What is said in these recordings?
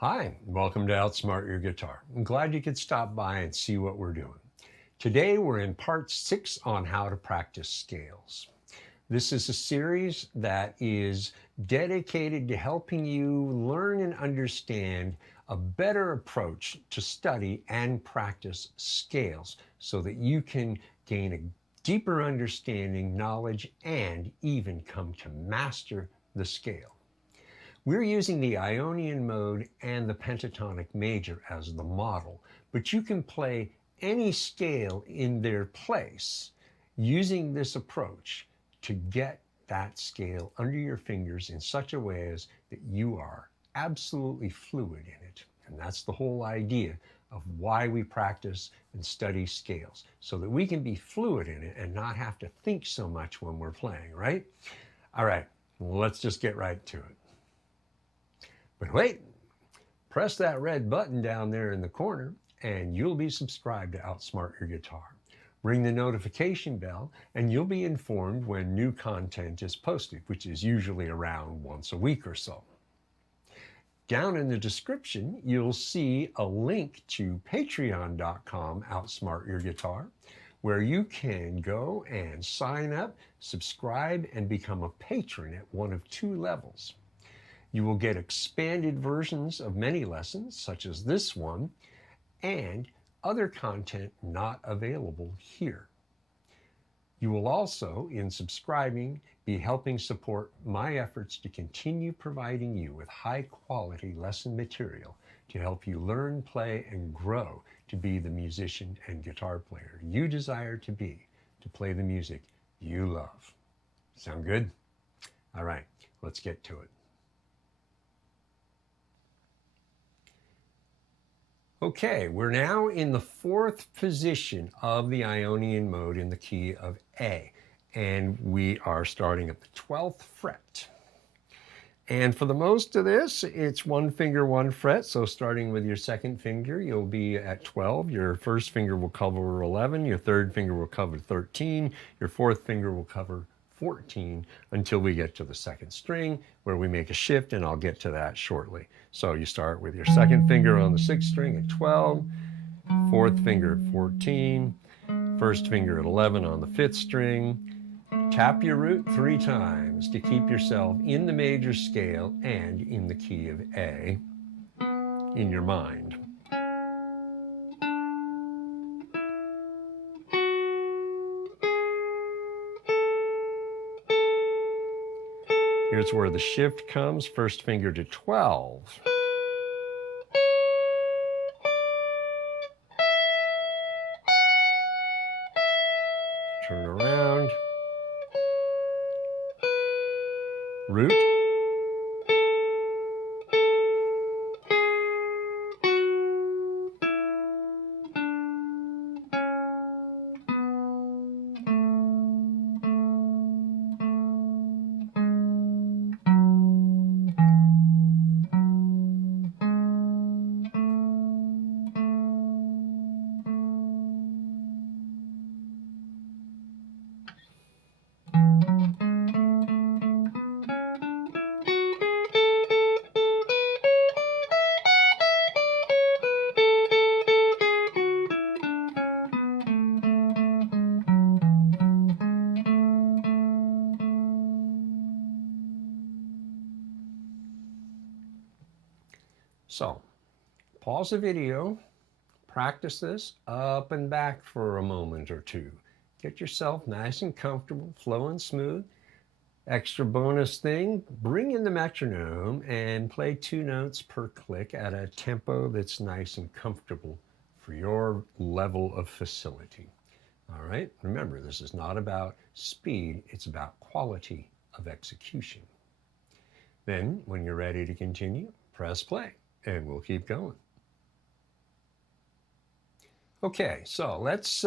Hi, welcome to Outsmart Your Guitar. I'm glad you could stop by and see what we're doing. Today we're in part 6 on how to practice scales. This is a series that is dedicated to helping you learn and understand a better approach to study and practice scales so that you can gain a deeper understanding, knowledge, and even come to master the scale. We're using the Ionian mode and the pentatonic major as the model, but you can play any scale in their place using this approach to get that scale under your fingers in such a way as that you are absolutely fluid in it. And that's the whole idea of why we practice and study scales, so that we can be fluid in it and not have to think so much when we're playing, right? All right, let's just get right to it. But wait, press that red button down there in the corner and you'll be subscribed to Outsmart Your Guitar. Ring the notification bell and you'll be informed when new content is posted, which is usually around once a week or so. Down in the description, you'll see a link to patreon.com Outsmart Your Guitar, where you can go and sign up, subscribe, and become a patron at one of two levels. You will get expanded versions of many lessons, such as this one, and other content not available here. You will also, in subscribing, be helping support my efforts to continue providing you with high-quality lesson material to help you learn, play, and grow to be the musician and guitar player you desire to be, to play the music you love. Sound good? All right, let's get to it. Okay, we're now in the fourth position of the Ionian mode in the key of A, and we are starting at the 12th fret. And for the most of this, it's one finger, one fret. So starting with your second finger, you'll be at 12. Your first finger will cover 11. Your third finger will cover 13. Your fourth finger will cover 14 until we get to the second string where we make a shift, and I'll get to that shortly. So you start with your second finger on the sixth string at 12, fourth finger at 14, first finger at 11 on the fifth string. Tap your root 3 times to keep yourself in the major scale and in the key of A in your mind. Here's where the shift comes, first finger to 12. Turn around. Root. So, pause the video, practice this up and back for a moment or two. Get yourself nice and comfortable, flowing smooth. Extra bonus thing, bring in the metronome and play 2 notes per click at a tempo that's nice and comfortable for your level of facility. All right, remember, this is not about speed, it's about quality of execution. Then, when you're ready to continue, press play. And we'll keep going. Okay, so let's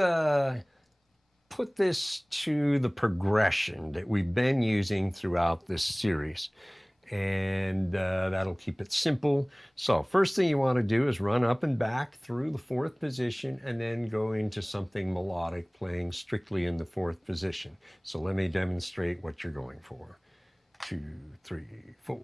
put this to the progression that we've been using throughout this series. And that'll keep it simple. So first thing you want to do is run up and back through the 4th position and then go into something melodic, playing strictly in the 4th position. So let me demonstrate what you're going for. 2, 3, 4.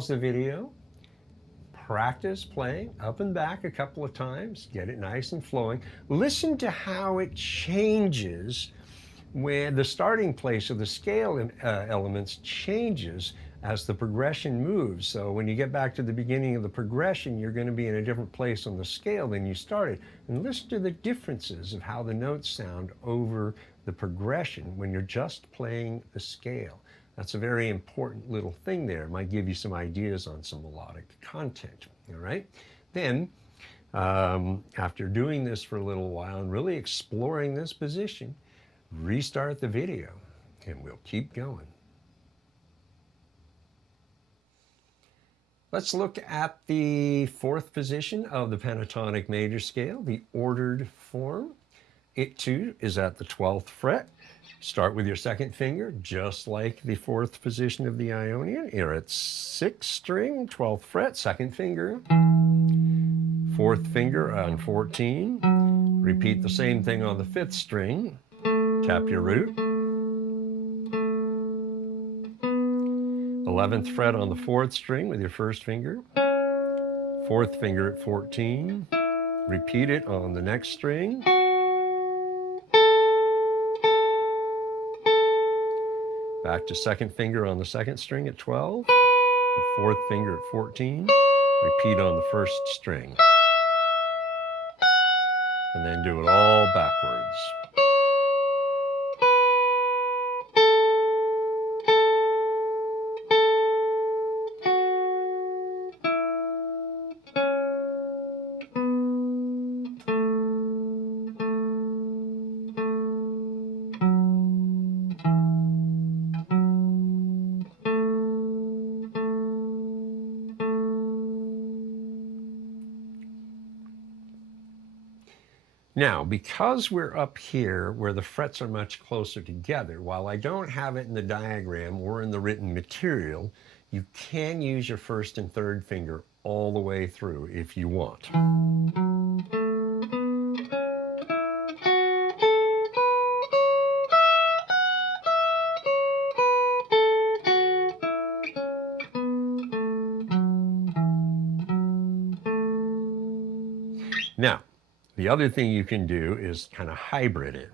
pause the video, practice playing up and back a couple of times, get it nice and flowing. Listen to how it changes when the starting place of the scale elements changes as the progression moves. So when you get back to the beginning of the progression, you're going to be in a different place on the scale than you started. And listen to the differences of how the notes sound over the progression when you're just playing the scale. That's a very important little thing there. It might give you some ideas on some melodic content, all right? Then, after doing this for a little while and really exploring this position, restart the video and we'll keep going. Let's look at the fourth position of the pentatonic major scale, the ordered form. It too is at the 12th fret. Start with your second finger, just like the fourth position of the Ionian. You're at 6th string, 12th fret, second finger, fourth finger on 14. Repeat the same thing on the 5th string. Tap your root. 11th fret on the 4th string with your first finger. 4th finger at 14. Repeat it on the next string. Back to second finger on the second string at 12. And 4th finger at 14. Repeat on the first string. And then do it all backwards. Now, because we're up here where the frets are much closer together, while I don't have it in the diagram or in the written material, you can use your first and third finger all the way through if you want. Now, the other thing you can do is kind of hybrid it.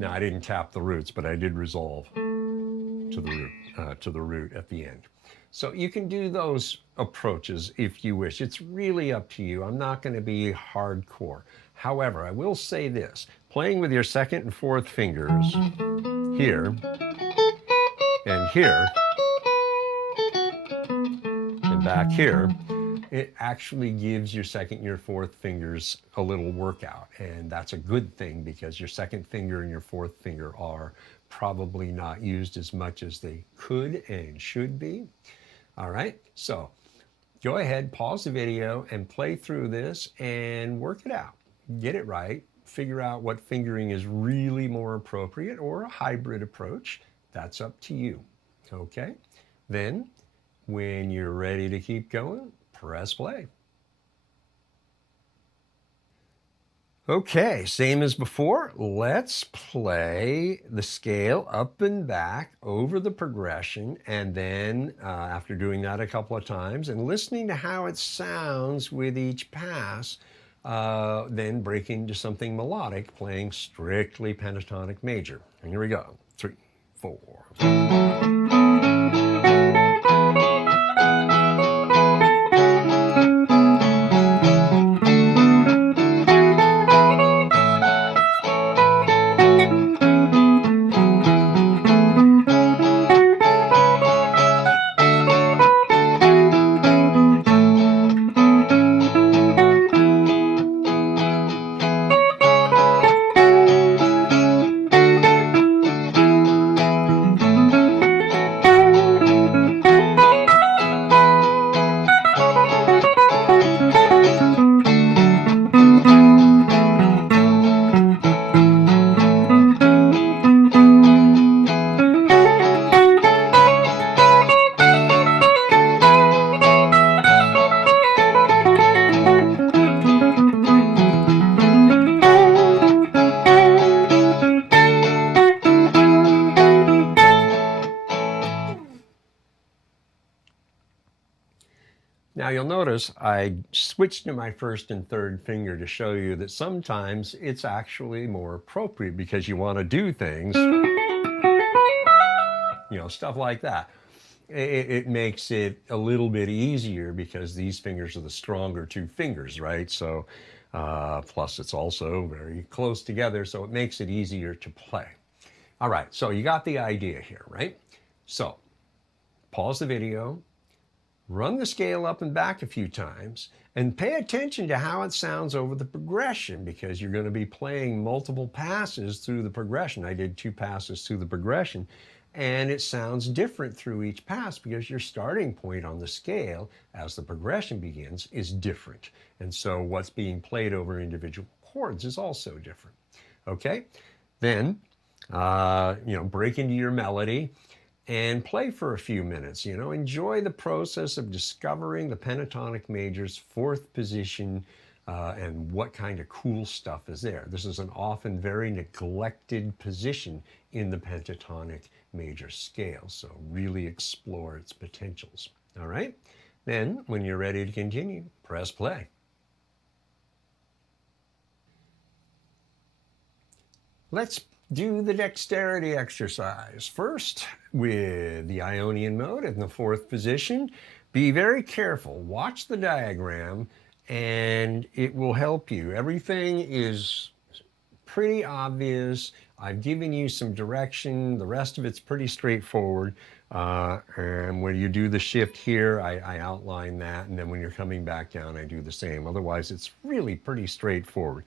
Now, I didn't tap the roots, but I did resolve to the root at the end. So you can do those approaches if you wish. It's really up to you. I'm not going to be hardcore. However, I will say this, playing with your second and fourth fingers here and here and back here, it actually gives your second and your fourth fingers a little workout. And that's a good thing because your second finger and your fourth finger are probably not used as much as they could and should be. All right, so go ahead, pause the video and play through this and work it out. Get it right, figure out what fingering is really more appropriate or a hybrid approach. That's up to you, okay? Then, when you're ready to keep going, press play. Okay, same as before. Let's play the scale up and back over the progression, and then after doing that a couple of times and listening to how it sounds with each pass, then breaking to something melodic, playing strictly pentatonic major. And here we go. 3, 4. Now you'll notice I switched to my first and third finger to show you that sometimes it's actually more appropriate because you want to do things, stuff like that. It makes it a little bit easier because these fingers are the stronger two fingers, right? So, plus it's also very close together, so it makes it easier to play. All right, so you got the idea here, right? So, pause the video, run the scale up and back a few times, and pay attention to how it sounds over the progression because you're going to be playing multiple passes through the progression. I did 2 passes through the progression, and it sounds different through each pass because your starting point on the scale as the progression begins is different. And so what's being played over individual chords is also different. Okay? Then, break into your melody and play for a few minutes. Enjoy the process of discovering the pentatonic major's 4th position and what kind of cool stuff is there. This is an often very neglected position in the pentatonic major scale, so really explore its potentials. All right? Then, when you're ready to continue, press play. Let's do the dexterity exercise. First, with the Ionian mode in the 4th position, be very careful. Watch the diagram and it will help you. Everything is pretty obvious. I've given you some direction. The rest of it's pretty straightforward. And when you do the shift here, I outline that. And then when you're coming back down, I do the same. Otherwise, it's really pretty straightforward.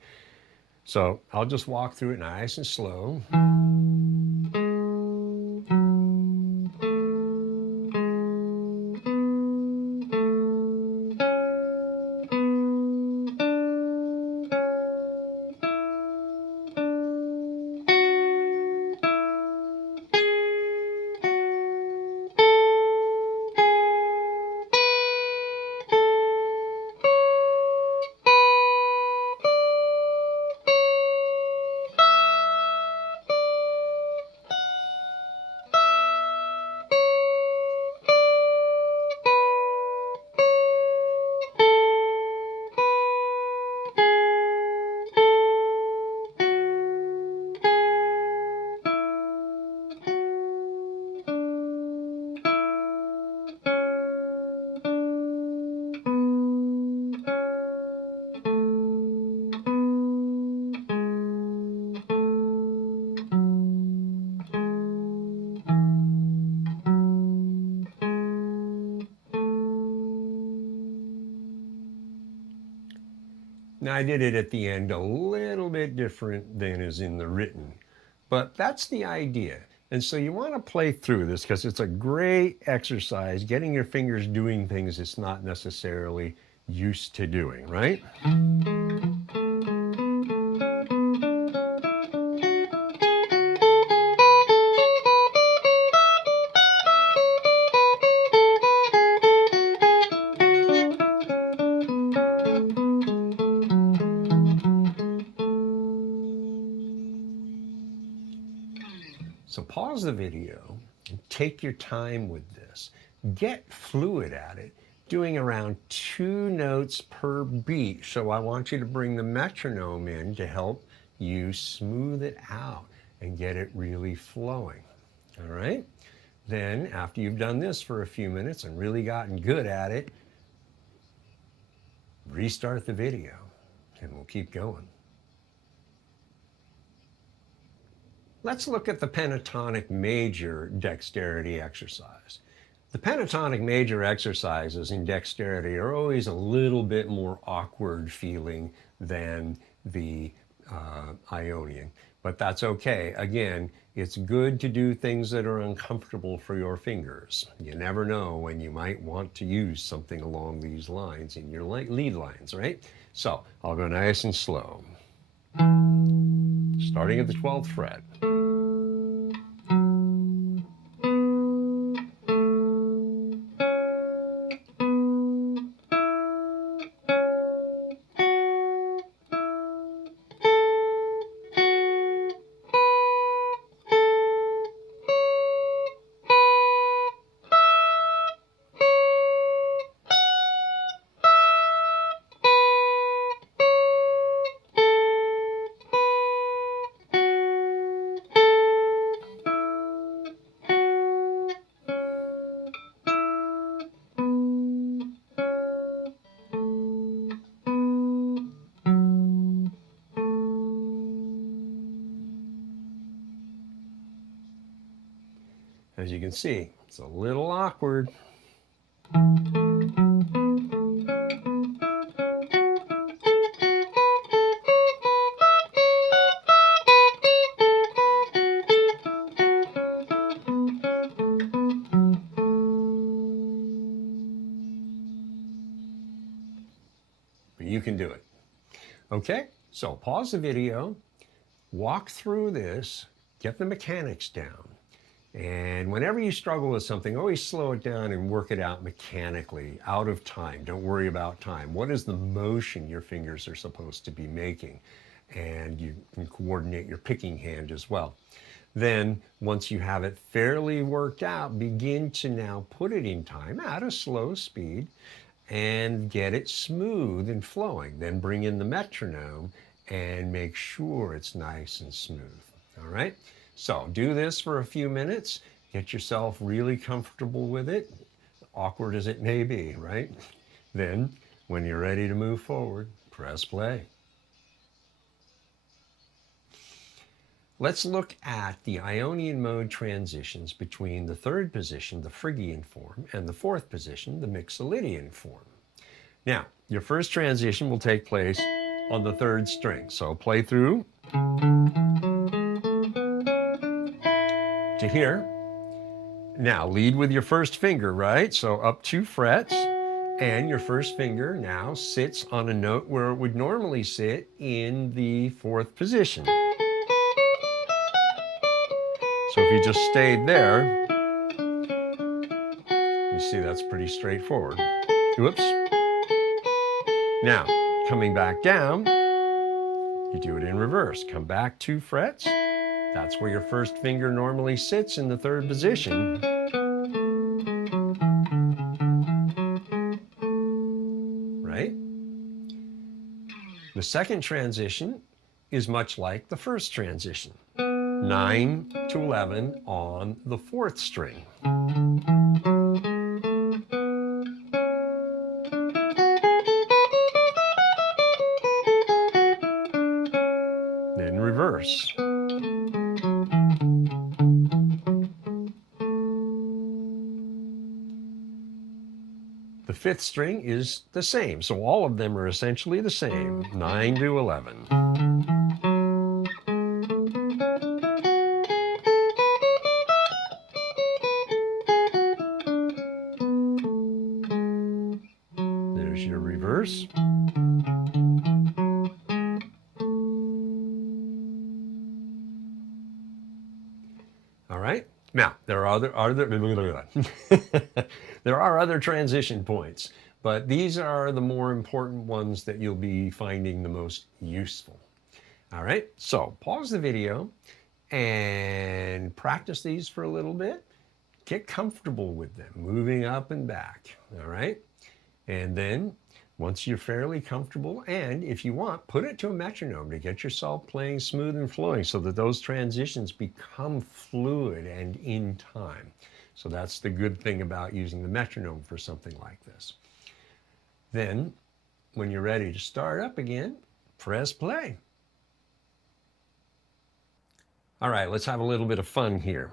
So I'll just walk through it nice and slow. Now I did it at the end a little bit different than is in the written, but that's the idea. And so you want to play through this because it's a great exercise, getting your fingers doing things it's not necessarily used to doing, right? So pause the video and take your time with this. Get fluid at it, doing around 2 notes per beat. So I want you to bring the metronome in to help you smooth it out and get it really flowing. All right? Then after you've done this for a few minutes and really gotten good at it, restart the video and we'll keep going. Let's look at the pentatonic major dexterity exercise. The pentatonic major exercises in dexterity are always a little bit more awkward feeling than the Ionian, but that's okay. Again, it's good to do things that are uncomfortable for your fingers. You never know when you might want to use something along these lines in your lead lines, right? So I'll go nice and slow. Starting at the 12th fret. as you can see, it's a little awkward. But you can do it. Okay, so pause the video, walk through this, get the mechanics down. And whenever you struggle with something, always slow it down and work it out mechanically, out of time. Don't worry about time. What is the motion your fingers are supposed to be making? And you can coordinate your picking hand as well. Then, once you have it fairly worked out, begin to now put it in time at a slow speed and get it smooth and flowing. Then bring in the metronome and make sure it's nice and smooth. All right? So do this for a few minutes. Get yourself really comfortable with it, awkward as it may be, right? Then, when you're ready to move forward, press play. Let's look at the Ionian mode transitions between the third position, the Phrygian form, and the fourth position, the Mixolydian form. Now, your first transition will take place on the third string. So play through to here. Now lead with your first finger, right? So up 2 frets, and your first finger now sits on a note where it would normally sit in the fourth position. So if you just stayed there, you see that's pretty straightforward. Whoops. Now, coming back down, you do it in reverse. Come back 2 frets. That's where your first finger normally sits in the third position. Right? The second transition is much like the first transition. 9 to 11 on the fourth string. Then reverse. The fifth string is the same, so all of them are essentially the same, 9 to 11. There's your reverse. All right. Now, there are other transition points, but these are the more important ones that you'll be finding the most useful. All right, so pause the video and practice these for a little bit. Get comfortable with them, moving up and back, all right? And then once you're fairly comfortable, and if you want, put it to a metronome to get yourself playing smooth and flowing so that those transitions become fluid and in time. So that's the good thing about using the metronome for something like this. Then, when you're ready to start up again, press play. All right, let's have a little bit of fun here.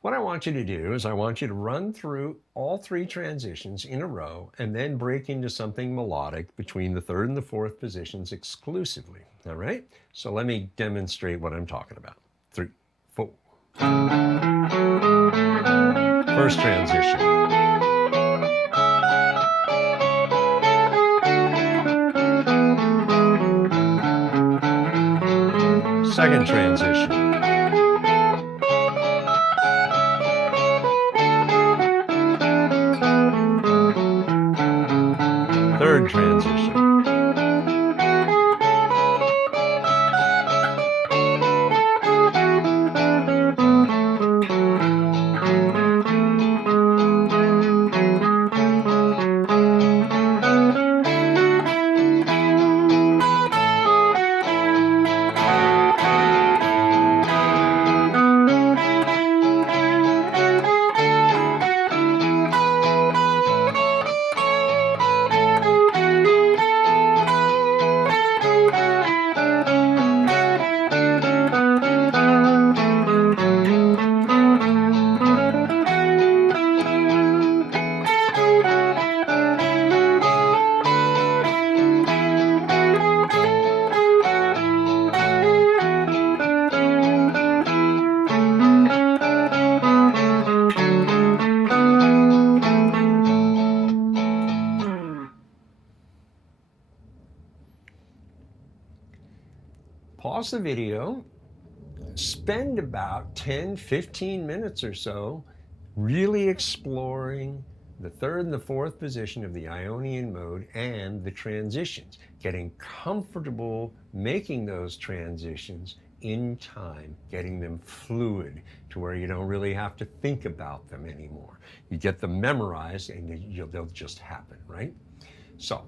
What I want you to do is I want you to run through all 3 transitions in a row and then break into something melodic between the third and the fourth positions exclusively. All right? So let me demonstrate what I'm talking about. 3, 4. First transition. Second transition. Third transition. pause the video, spend about 10, 15 minutes or so really exploring the third and the fourth position of the Ionian mode and the transitions, getting comfortable making those transitions in time, getting them fluid to where you don't really have to think about them anymore. You get them memorized and they'll just happen, right? So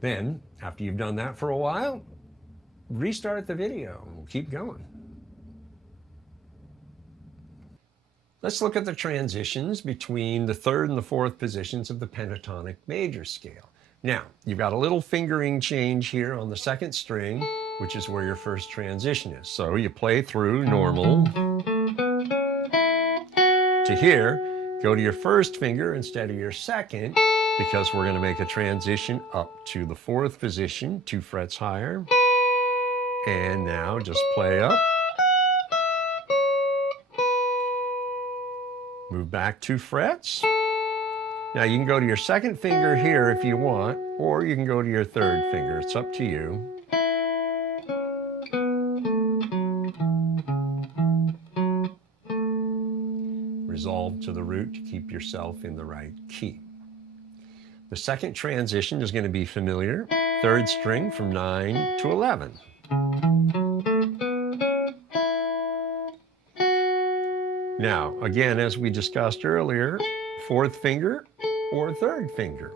then, after you've done that for a while, restart the video and we'll keep going. Let's look at the transitions between the third and the fourth positions of the pentatonic major scale. Now, you've got a little fingering change here on the second string, which is where your first transition is. So you play through normal to here, go to your first finger instead of your second, because we're going to make a transition up to the fourth position, 2 frets higher. And now just play up. Move back 2 frets. Now you can go to your second finger here if you want, or you can go to your third finger. It's up to you. Resolve to the root to keep yourself in the right key. The second transition is going to be familiar. Third string from 9 to 11. Now, again, as we discussed earlier, fourth finger or third finger,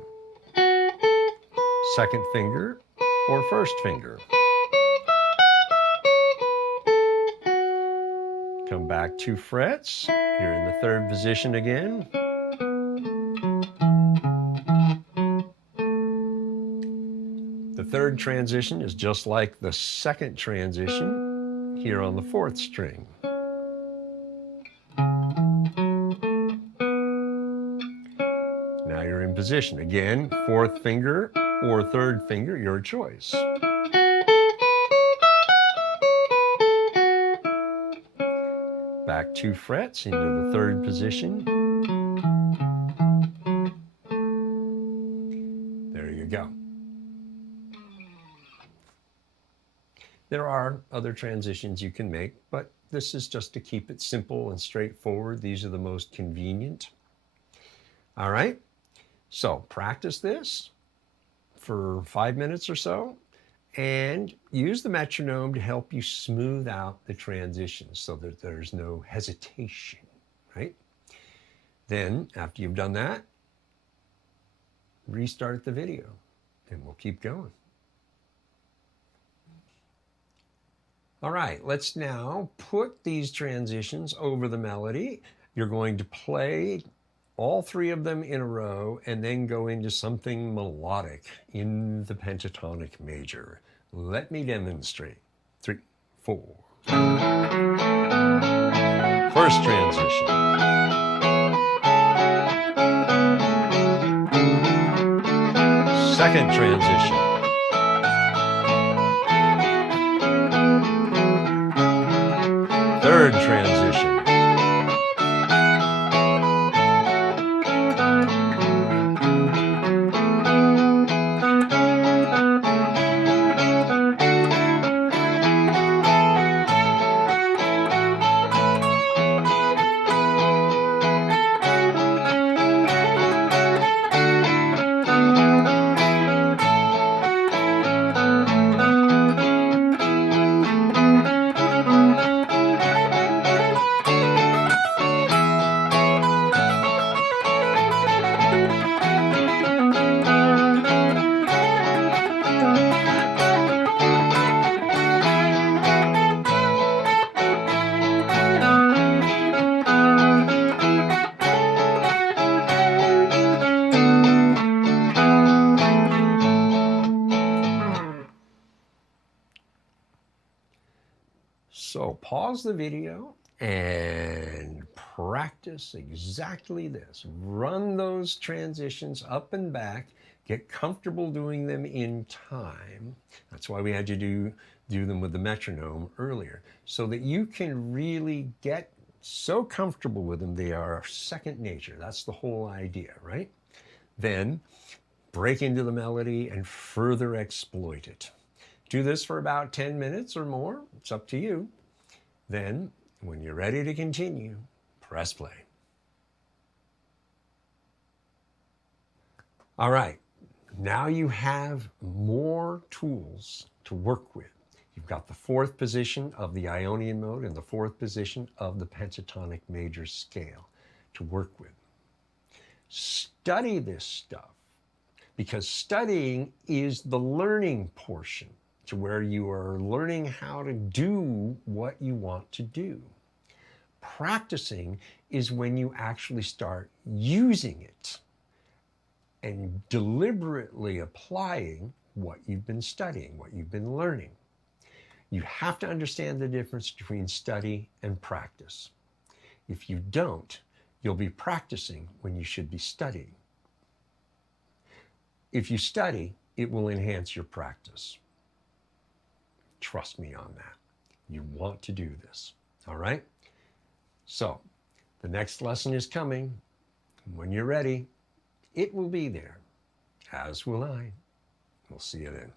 second finger or first finger. Come back 2 frets. You're in the third position again. The third transition is just like the second transition here on the fourth string. Now you're in position. Again, fourth finger or third finger, your choice. Back 2 frets into the third position. There you go. There are other transitions you can make, but this is just to keep it simple and straightforward. These are the most convenient. All right, so practice this for 5 minutes or so and use the metronome to help you smooth out the transitions so that there's no hesitation, right? Then, after you've done that, restart the video and we'll keep going. All right, let's now put these transitions over the melody. You're going to play all 3 of them in a row and then go into something melodic in the pentatonic major. Let me demonstrate. 3, 4. First transition. Second transition. Third transition. So pause the video and practice exactly this. Run those transitions up and back. Get comfortable doing them in time. That's why we had you do them with the metronome earlier, so that you can really get so comfortable with them they are second nature. That's the whole idea, right? Then break into the melody and further exploit it. Do this for about 10 minutes or more. It's up to you. Then, when you're ready to continue, press play. All right, now you have more tools to work with. You've got the fourth position of the Ionian mode and the fourth position of the pentatonic major scale to work with. Study this stuff, because studying is the learning portion, to where you are learning how to do what you want to do. Practicing is when you actually start using it and deliberately applying what you've been studying, what you've been learning. You have to understand the difference between study and practice. If you don't, you'll be practicing when you should be studying. If you study, it will enhance your practice. Trust me on that. You want to do this, all right? So, the next lesson is coming. When you're ready, it will be there, as will I. We'll see you then.